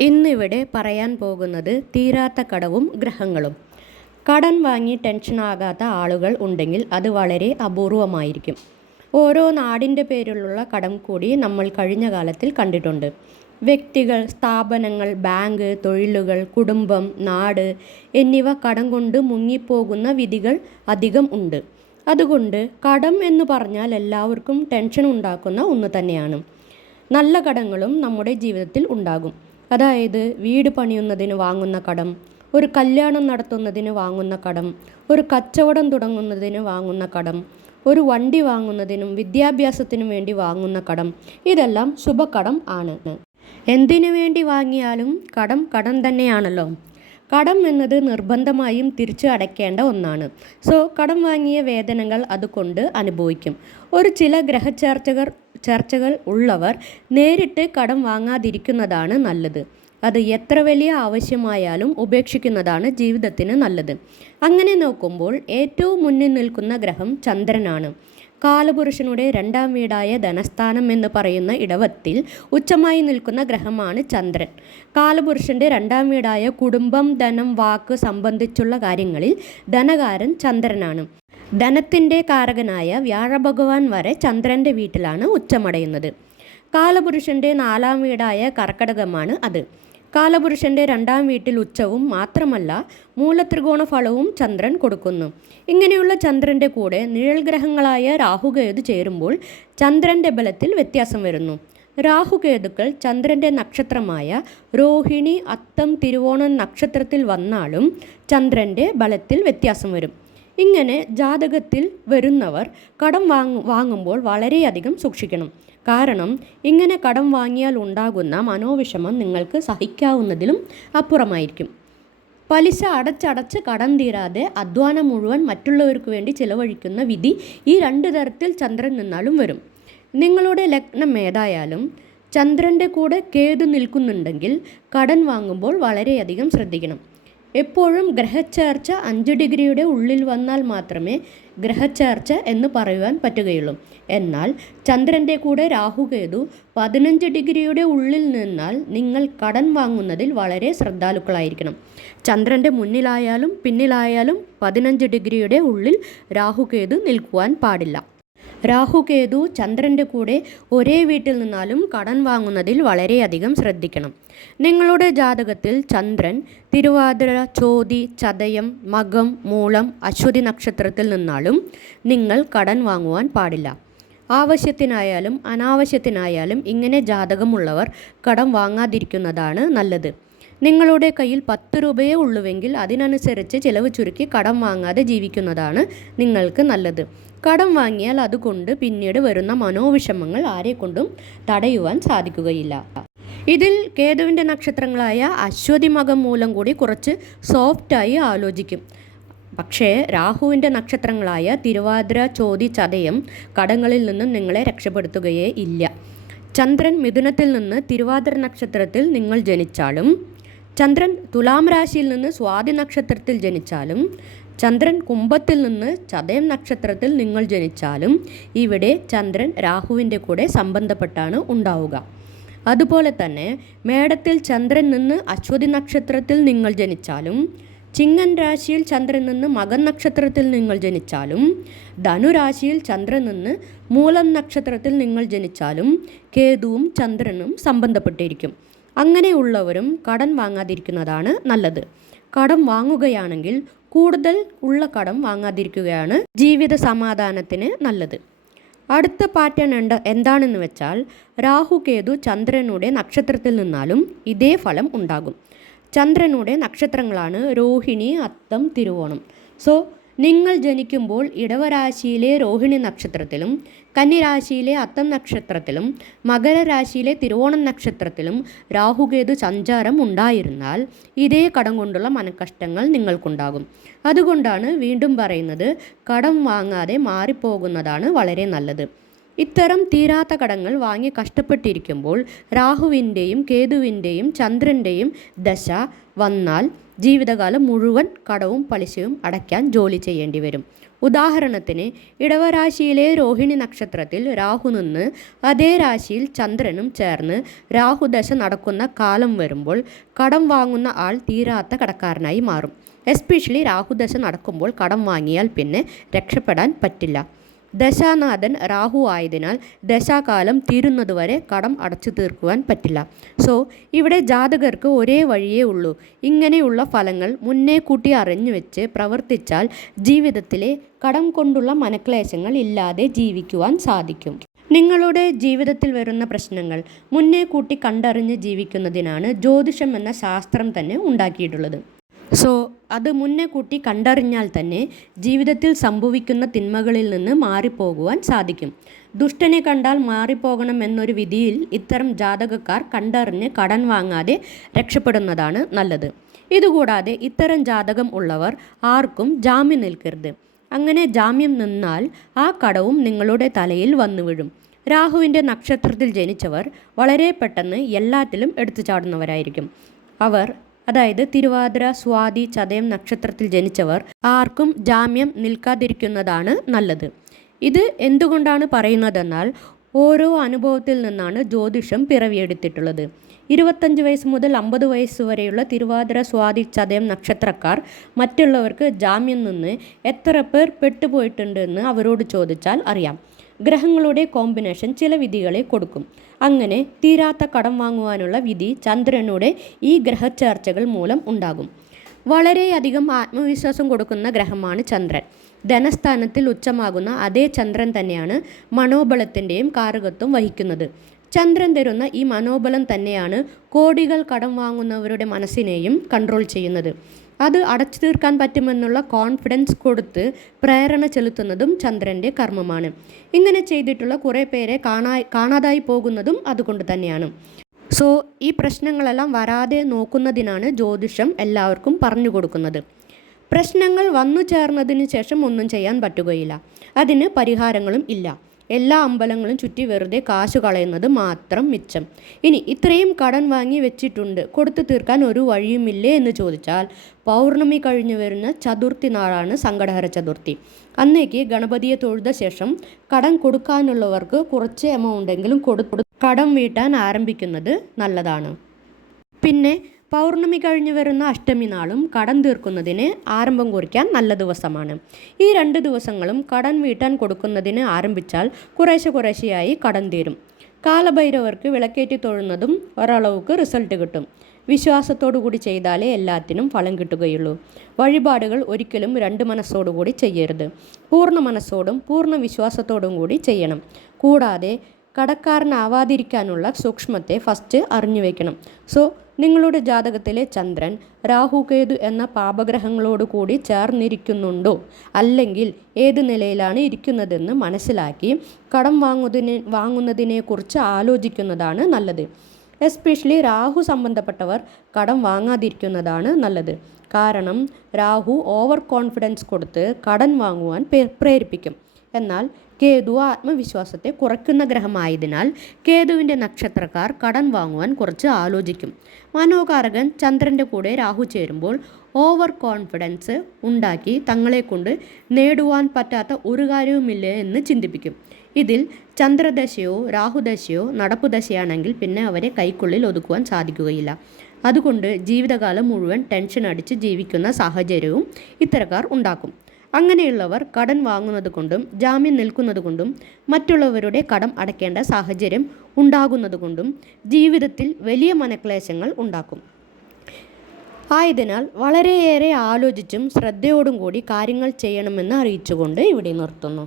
ഇന്നിവിടെ പറയാൻ പോകുന്നത് തീരാത്ത കടവും ഗ്രഹങ്ങളും. കടം വാങ്ങി ടെൻഷനാകാത്ത ആളുകൾ ഉണ്ടെങ്കിൽ അത് വളരെ അപൂർവമായിരിക്കും. ഓരോ നാടിന്റെ പേരിലുള്ള കടം കൂടി നമ്മൾ കഴിഞ്ഞ കാലത്തിൽ കണ്ടിട്ടുണ്ട്. വ്യക്തികൾ സ്ഥാപനങ്ങൾ ബാങ്ക് തൊഴിലുകൾ കുടുംബം നാട് എന്നിവ കടം കൊണ്ട് മുങ്ങിപ്പോകുന്ന വിധികൾ അധികം ഉണ്ട്. അതുകൊണ്ട് കടം എന്ന് പറഞ്ഞാൽ എല്ലാവർക്കും ടെൻഷൻ ഉണ്ടാക്കുന്ന ഒന്ന് തന്നെയാണ്. നല്ല കടങ്ങളും നമ്മുടെ ജീവിതത്തിൽ ഉണ്ടാകും. അതായത് വീട് പണിയുന്നതിന് വാങ്ങുന്ന കടം ഒരു കല്യാണം നടത്തുന്നതിന് വാങ്ങുന്ന കടം ഒരു കച്ചവടം തുടങ്ങുന്നതിന് വാങ്ങുന്ന കടം ഒരു വണ്ടി വാങ്ങുന്നതിനും വിദ്യാഭ്യാസത്തിനും വേണ്ടി വാങ്ങുന്ന കടം ഇതെല്ലാം ശുഭകടം ആണ്. എന്തിനു വേണ്ടി വാങ്ങിയാലും കടം കടം തന്നെയാണല്ലോ. കടം എന്നത് നിർബന്ധമായും തിരിച്ചു അടയ്ക്കേണ്ട ഒന്നാണ്. സോ കടം വാങ്ങിയ വേദനകൾ അതുകൊണ്ട് അനുഭവിക്കും. ഒരു ചില ഗ്രഹചേർച്ചകർ ചർച്ചകൾ ഉള്ളവർ നേരിട്ട് കടം വാങ്ങാതിരിക്കുന്നതാണ് നല്ലത്. അത് എത്ര വലിയ ആവശ്യമായാലും ഉപേക്ഷിക്കുന്നതാണ് ജീവിതത്തിന് നല്ലത്. അങ്ങനെ നോക്കുമ്പോൾ ഏറ്റവും മുന്നിൽ നിൽക്കുന്ന ഗ്രഹം ചന്ദ്രനാണ്. കാലപുരുഷനുടെ രണ്ടാം വീടായ ധനസ്ഥാനം എന്ന് പറയുന്ന ഇടവത്തിൽ ഉച്ചമായി നിൽക്കുന്ന ഗ്രഹമാണ് ചന്ദ്രൻ. കാലപുരുഷന്റെ രണ്ടാം വീടായ കുടുംബം ധനം വാക്ക് സംബന്ധിച്ചുള്ള കാര്യങ്ങളിൽ ധനകാരൻ ചന്ദ്രനാണ്. ധനത്തിന്റെ കാരകനായ വ്യാഴഭഗവാൻ വരെ ചന്ദ്രന്റെ വീട്ടിലാണ് ഉച്ചമടയുന്നത്. കാലപുരുഷന്റെ നാലാം വീടായ കർക്കടകമാണ് അത്. കാലപുരുഷന്റെ രണ്ടാം വീട്ടിൽ ഉച്ചവും മാത്രമല്ല മൂലത്രികോണ ഫലവും ചന്ദ്രൻ കൊടുക്കുന്നു. ഇങ്ങനെയുള്ള ചന്ദ്രന്റെ കൂടെ നിഴൽ ഗ്രഹങ്ങളായ രാഹുകേതു ചേരുമ്പോൾ ചന്ദ്രന്റെ ബലത്തിൽ വ്യത്യാസം വരുന്നു. രാഹുകേതുക്കൾ ചന്ദ്രന്റെ നക്ഷത്രമായ രോഹിണി അത്തം തിരുവോണം നക്ഷത്രത്തിൽ വന്നാലും ചന്ദ്രന്റെ ബലത്തിൽ വ്യത്യാസം വരും. ഇങ്ങനെ ജാതകത്തിൽ വരുന്നവർ കടം വാങ്ങു വാങ്ങുമ്പോൾ വളരെയധികം സൂക്ഷിക്കണം. കാരണം ഇങ്ങനെ കടം വാങ്ങിയാൽ ഉണ്ടാകുന്ന മനോവിഷമം നിങ്ങൾക്ക് സഹിക്കാവുന്നതിലും അപ്പുറമായിരിക്കും. പലിശ അടച്ചടച്ച് കടം തീരാതെ അധ്വാനം മുഴുവൻ മറ്റുള്ളവർക്ക് വേണ്ടി ചിലവഴിക്കുന്ന വിധി ഈ രണ്ട് തരത്തിൽ ചന്ദ്രൻ നിന്നാലും വരും. നിങ്ങളുടെ ലഗ്നം ഏതായാലും ചന്ദ്രന്റെ കൂടെ കേതു നിൽക്കുന്നുണ്ടെങ്കിൽ കടൻ വാങ്ങുമ്പോൾ വളരെയധികം ശ്രദ്ധിക്കണം. എപ്പോഴും ഗ്രഹച്ചേർച്ച അഞ്ച് ഡിഗ്രിയുടെ ഉള്ളിൽ വന്നാൽ മാത്രമേ ഗ്രഹച്ചേർച്ച എന്ന് പറയുവാൻ പറ്റുകയുള്ളൂ. എന്നാൽ ചന്ദ്രന്റെ കൂടെ രാഹുകേതു പതിനഞ്ച് ഡിഗ്രിയുടെ ഉള്ളിൽ നിന്നാൽ നിങ്ങൾ കടൻ വാങ്ങുന്നതിൽ വളരെ ശ്രദ്ധാലുക്കളായിരിക്കണം. ചന്ദ്രന്റെ മുന്നിലായാലും പിന്നിലായാലും പതിനഞ്ച് ഡിഗ്രിയുടെ ഉള്ളിൽ രാഹുകേതു നിൽക്കുവാൻ പാടില്ല. രാഹുകേതു ചന്ദ്രന്റെ കൂടെ ഒരേ വീട്ടിൽ നിന്നാലും കടം വാങ്ങുന്നതിൽ വളരെയധികം ശ്രദ്ധിക്കണം. നിങ്ങളുടെ ജാതകത്തിൽ ചന്ദ്രൻ തിരുവാതിര ചോതി ചതയം മകം മൂളം അശ്വതി നക്ഷത്രത്തിൽ നിന്നാലും നിങ്ങൾ കടം വാങ്ങുവാൻ പാടില്ല. ആവശ്യത്തിനായാലും അനാവശ്യത്തിനായാലും ഇങ്ങനെ ജാതകമുള്ളവർ കടം വാങ്ങാതിരിക്കുന്നതാണ് നല്ലത്. നിങ്ങളുടെ കയ്യിൽ പത്ത് രൂപയേ ഉള്ളുവെങ്കിൽ അതിനനുസരിച്ച് ചിലവ് ചുരുക്കി കടം വാങ്ങാതെ ജീവിക്കുന്നതാണ് നിങ്ങൾക്ക് നല്ലത്. കടം വാങ്ങിയാൽ അതുകൊണ്ട് പിന്നീട് വരുന്ന മനോവിഷമങ്ങൾ ആരെക്കൊണ്ടും തടയുവാൻ സാധിക്കുകയില്ല. ഇതിൽ കേതുവിന്റെ നക്ഷത്രങ്ങളായ അശ്വതി മകം മൂലം കൂടി കുറച്ച് സോഫ്റ്റായി ആലോചിക്കും. പക്ഷേ രാഹുവിന്റെ നക്ഷത്രങ്ങളായ തിരുവാതിര ചോതി ചതയം കടങ്ങളിൽ നിന്നും നിങ്ങളെ രക്ഷപ്പെടുത്തുകയേ ഇല്ല. ചന്ദ്രൻ മിഥുനത്തിൽ നിന്ന് തിരുവാതിര നക്ഷത്രത്തിൽ നിങ്ങൾ ജനിച്ചാലും ചന്ദ്രൻ തുലാം രാശിയിൽ നിന്ന് സ്വാതി നക്ഷത്രത്തിൽ ജനിച്ചാലും ചന്ദ്രൻ കുംഭത്തിൽ നിന്ന് ചതയം നക്ഷത്രത്തിൽ നിങ്ങൾ ജനിച്ചാലും ഇവിടെ ചന്ദ്രൻ രാഹുവിന്റെ കൂടെ സംബന്ധപ്പെട്ടാണ് ഉണ്ടാവുക. അതുപോലെ തന്നെ മേടത്തിൽ ചന്ദ്രൻ നിന്ന് അശ്വതി നക്ഷത്രത്തിൽ നിങ്ങൾ ജനിച്ചാലും ചിങ്ങൻ രാശിയിൽ ചന്ദ്രൻ നിന്ന് മകൻ നക്ഷത്രത്തിൽ നിങ്ങൾ ജനിച്ചാലും ധനുരാശിയിൽ ചന്ദ്രൻ നിന്ന് മൂലം നക്ഷത്രത്തിൽ നിങ്ങൾ ജനിച്ചാലും കേതുവും ചന്ദ്രനും സംബന്ധപ്പെട്ടിരിക്കും. അങ്ങനെയുള്ളവരും കടം വാങ്ങാതിരിക്കുന്നതാണ് നല്ലത്. കടം വാങ്ങുകയാണെങ്കിൽ കൂടുതൽ ഉള്ള കടം വാങ്ങാതിരിക്കുകയാണ് ജീവിത സമാധാനത്തിന് നല്ലത്. അടുത്ത പാറ്റേൺ ഉണ്ട് എന്താണെന്ന് വെച്ചാൽ രാഹുകേതു ചന്ദ്രനുടെ നക്ഷത്രത്തിൽ നിന്നാലും ഇതേ ഫലം ഉണ്ടാകും. ചന്ദ്രനുടെ നക്ഷത്രങ്ങളാണ് രോഹിണി അത്തം തിരുവോണം. സോ നിങ്ങൾ ജനിക്കുമ്പോൾ ഇടവരാശിയിലെ രോഹിണി നക്ഷത്രത്തിലും കന്നിരാശിയിലെ അത്തം നക്ഷത്രത്തിലും മകരരാശിയിലെ തിരുവോണം നക്ഷത്രത്തിലും രാഹുകേതു സഞ്ചാരം ഉണ്ടായിരുന്നാൽ ഇതേ കടം കൊണ്ടുള്ള മനക്കഷ്ടങ്ങൾ നിങ്ങൾക്കുണ്ടാകും. അതുകൊണ്ടാണ് വീണ്ടും പറയുന്നത് കടം വാങ്ങാതെ മാറിപ്പോകുന്നതാണ് വളരെ നല്ലത്. ഇത്തരം തീരാത്ത കടങ്ങൾ വാങ്ങി കഷ്ടപ്പെട്ടിരിക്കുമ്പോൾ രാഹുവിന്റെയും കേതുവിന്റെയും ചന്ദ്രന്റെയും ദശ വന്നാൽ ജീവിതകാലം മുഴുവൻ കടവും പലിശയും അടയ്ക്കാൻ ജോലി ചെയ്യേണ്ടി വരും. ഉദാഹരണത്തിന് ഇടവരാശിയിലെ രോഹിണി നക്ഷത്രത്തിൽ രാഹു നിന്ന് അതേ രാശിയിൽ ചന്ദ്രനും ചേർന്ന് രാഹുദശ നടക്കുന്ന കാലം വരുമ്പോൾ കടം വാങ്ങുന്ന ആൾ തീരാത്ത കടക്കാരനായി മാറും. എസ്പെഷ്യലി രാഹുദശ നടക്കുമ്പോൾ കടം വാങ്ങിയാൽ പിന്നെ രക്ഷപ്പെടാൻ പറ്റില്ല. ദശാനാഥൻ രാഹു ആയതിനാൽ ദശാകാലം തീരുന്നതുവരെ കടം അടച്ചു തീർക്കുവാൻ പറ്റില്ല. സോ ഇവിടെ ജാതകർക്ക് ഒരേ വഴിയേ ഉള്ളൂ. ഇങ്ങനെയുള്ള ഫലങ്ങൾ മുന്നേ കൂട്ടി അറിഞ്ഞു വെച്ച് പ്രവർത്തിച്ചാൽ ജീവിതത്തിലെ കടം കൊണ്ടുള്ള മനക്ലേശങ്ങൾ ഇല്ലാതെ ജീവിക്കുവാൻ സാധിക്കും. നിങ്ങളുടെ ജീവിതത്തിൽ വരുന്ന പ്രശ്നങ്ങൾ മുന്നേ കൂട്ടി കണ്ടറിഞ്ഞ് ജീവിക്കുന്നതിനാണ് ജ്യോതിഷം എന്ന ശാസ്ത്രം തന്നെ ഉണ്ടാക്കിയിട്ടുള്ളത്. സോ അത് മുന്നേ കൂട്ടി കണ്ടറിഞ്ഞാൽ തന്നെ ജീവിതത്തിൽ സംഭവിക്കുന്ന തിന്മകളിൽ നിന്ന് മാറിപ്പോകുവാൻ സാധിക്കും. ദുഷ്ടനെ കണ്ടാൽ മാറിപ്പോകണം എന്നൊരു വിധിയിൽ ഇത്തരം ജാതകക്കാർ കണ്ടറിഞ്ഞ് കടൻ വാങ്ങാതെ രക്ഷപ്പെടുന്നതാണ് നല്ലത്. ഇതുകൂടാതെ ഇത്തരം ജാതകം ഉള്ളവർ ആർക്കും ജാമ്യം നിൽക്കരുത്. അങ്ങനെ ജാമ്യം നിന്നാൽ ആ കടവും നിങ്ങളുടെ തലയിൽ വന്നു വീഴും. രാഹുവിന്റെ നക്ഷത്രത്തിൽ ജനിച്ചവർ വളരെ പെട്ടെന്ന് എല്ലാത്തിലും എടുത്തു ചാടുന്നവരായിരിക്കും അവർ അതായത് തിരുവാതിര സ്വാതി ചതയം നക്ഷത്രത്തിൽ ജനിച്ചവർ ആർക്കും ജാമ്യം നിൽക്കാതിരിക്കുന്നതാണ് നല്ലത്. ഇത് എന്തുകൊണ്ടാണ് പറയുന്നതെന്നാൽ ഓരോ അനുഭവത്തിൽ നിന്നാണ് ജ്യോതിഷം പിറവിയെടുത്തിട്ടുള്ളത്. ഇരുപത്തഞ്ച് വയസ്സ് മുതൽ അമ്പത് വയസ്സ് വരെയുള്ള തിരുവാതിര സ്വാതി ചതയം നക്ഷത്രക്കാർ മറ്റുള്ളവർക്ക് ജാമ്യം നിന്ന് എത്ര പേർ പെട്ടുപോയിട്ടുണ്ടെന്ന് അവരോട് ചോദിച്ചാൽ അറിയാം. ഗ്രഹങ്ങളുടെ കോമ്പിനേഷൻ ചില വിധികളെ കൊടുക്കും. അങ്ങനെ തീരാത്ത കടം വാങ്ങുവാനുള്ള വിധി ചന്ദ്രനുടെ ഈ ഗ്രഹചേർച്ചകൾ മൂലം ഉണ്ടാകും. വളരെയധികം ആത്മവിശ്വാസം കൊടുക്കുന്ന ഗ്രഹമാണ് ചന്ദ്രൻ. ധനസ്ഥാനത്തിൽ ഉച്ചമാകുന്ന അതേ ചന്ദ്രൻ തന്നെയാണ് മനോബലത്തിന്റെയും കാരകത്വം വഹിക്കുന്നത്. ചന്ദ്രൻ തരുന്ന ഈ മനോബലം തന്നെയാണ് കോടികൾ കടം വാങ്ങുന്നവരുടെ മനസ്സിനെയും കൺട്രോൾ ചെയ്യുന്നത്. അത് അടച്ചു തീർക്കാൻ പറ്റുമെന്നുള്ള കോൺഫിഡൻസ് കൊടുത്ത് പ്രേരണ ചെലുത്തുന്നതും ചന്ദ്രന്റെ കർമ്മമാണ്. ഇങ്ങനെ ചെയ്തിട്ടുള്ള കുറേ പേരെ കാണാ കാണാതായി പോകുന്നതും അതുകൊണ്ട് തന്നെയാണ്. സോ ഈ പ്രശ്നങ്ങളെല്ലാം വരാതെ നോക്കുന്നതിനാണ് ജ്യോതിഷം എല്ലാവർക്കും പറഞ്ഞു കൊടുക്കുന്നത്. പ്രശ്നങ്ങൾ വന്നു ചേർന്നതിന് ശേഷം ഒന്നും ചെയ്യാൻ പറ്റുകയില്ല. അതിന് പരിഹാരങ്ങളും ഇല്ല. എല്ലാ അമ്പലങ്ങളും ചുറ്റി വെറുതെ കാശ് കളയുന്നത് മാത്രം മിച്ചം. ഇനി ഇത്രയും കടൻ വാങ്ങി വെച്ചിട്ടുണ്ട്. കൊടുത്തു തീർക്കാൻ ഒരു വഴിയുമില്ലേ എന്ന് ചോദിച്ചാൽ പൗർണമി കഴിഞ്ഞു വരുന്ന ചതുർത്ഥി നാളാണ് സങ്കടഹര ചതുർത്ഥി. അന്നേക്ക് ഗണപതിയെ തൊഴുത ശേഷം കടം കൊടുക്കാനുള്ളവർക്ക് കുറച്ച് എമൗണ്ടെങ്കിലും കൊടു കടം വീട്ടാൻ ആരംഭിക്കുന്നത് നല്ലതാണ്. പിന്നെ പൗർണമി കഴിഞ്ഞു വരുന്ന അഷ്ടമി നാളും കടം തീർക്കുന്നതിന് ആരംഭം കുറിക്കാൻ നല്ല ദിവസമാണ്. ഈ രണ്ട് ദിവസങ്ങളും കടം വീട്ടാൻ കൊടുക്കുന്നതിന് ആരംഭിച്ചാൽ കുറേശ്ശെ കുറേശ്ശെയായി കടം തീരും. കാലഭൈരവർക്ക് വിളക്കേറ്റി തൊഴുന്നതും ഒരളവുക്ക് റിസൾട്ട് കിട്ടും. വിശ്വാസത്തോടുകൂടി ചെയ്താലേ എല്ലാത്തിനും ഫലം കിട്ടുകയുള്ളൂ. വഴിപാടുകൾ ഒരിക്കലും രണ്ട് മനസ്സോടുകൂടി ചെയ്യരുത്. പൂർണ മനസ്സോടും പൂർണ വിശ്വാസത്തോടും കൂടി ചെയ്യണം. കൂടാതെ കടക്കാരനാവാതിരിക്കാനുള്ള സൂക്ഷ്മത്തെ ഫസ്റ്റ് അറിഞ്ഞു വയ്ക്കണം സോ നിങ്ങളുടെ ജാതകത്തിലെ ചന്ദ്രൻ രാഹു കേതു എന്ന പാപഗ്രഹങ്ങളോട് കൂടി ചേർന്നിരിക്കുന്നുണ്ടോ? അല്ലെങ്കിൽ ഏത് നിലയിലാണ് ഇരിക്കുന്നതെന്ന് മനസ്സിലാക്കി കടം വാങ്ങുന്നതിനെ വാങ്ങുന്നതിനെക്കുറിച്ച് ആലോചിക്കുന്നതാണ് നല്ലത്. എസ്പെഷ്യലി രാഹു സംബന്ധപ്പെട്ടവർ കടം വാങ്ങാതിരിക്കുന്നതാണ് നല്ലത്. കാരണം രാഹു ഓവർ കോൺഫിഡൻസ് കൊടുത്ത് കടം വാങ്ങുവാൻ പ്രേരിപ്പിക്കും. എന്നാൽ കേതു ആത്മവിശ്വാസത്തെ കുറയ്ക്കുന്ന ഗ്രഹമായതിനാൽ കേതുവിന്റെ നക്ഷത്രക്കാർ കടൻ വാങ്ങുവാൻ കുറച്ച് ആലോചിക്കും. മനോകാരകൻ ചന്ദ്രന്റെ കൂടെ രാഹു ചേരുമ്പോൾ ഓവർ കോൺഫിഡൻസ് ഉണ്ടാക്കി തങ്ങളെക്കൊണ്ട് നേടുവാൻ പറ്റാത്ത ഒരു കാര്യവുമില്ല എന്ന് ചിന്തിപ്പിക്കും. ഇതിൽ ചന്ദ്രദശയോ രാഹുദശയോ നടപ്പുദശയാണെങ്കിൽ പിന്നെ അവരെ കൈക്കുള്ളിൽ ഒതുക്കുവാൻ സാധിക്കുകയില്ല. അതുകൊണ്ട് ജീവിതകാലം മുഴുവൻ ടെൻഷൻ അടിച്ച് ജീവിക്കുന്ന സാഹചര്യവും ഇത്തരക്കാർ ഉണ്ടാക്കും. അങ്ങനെയുള്ളവർ കടം വാങ്ങുന്നത് കൊണ്ടും ജാമ്യം നിൽക്കുന്നത് കൊണ്ടും മറ്റുള്ളവരുടെ കടം അടയ്ക്കേണ്ട സാഹചര്യം ഉണ്ടാകുന്നത് കൊണ്ടും ജീവിതത്തിൽ വലിയ മനക്ലേശങ്ങൾ ഉണ്ടാക്കും. ആയതിനാൽ വളരെയേറെ ആലോചിച്ചും ശ്രദ്ധയോടും കൂടി കാര്യങ്ങൾ ചെയ്യണമെന്ന് അറിയിച്ചുകൊണ്ട് ഇവിടെ നിർത്തുന്നു.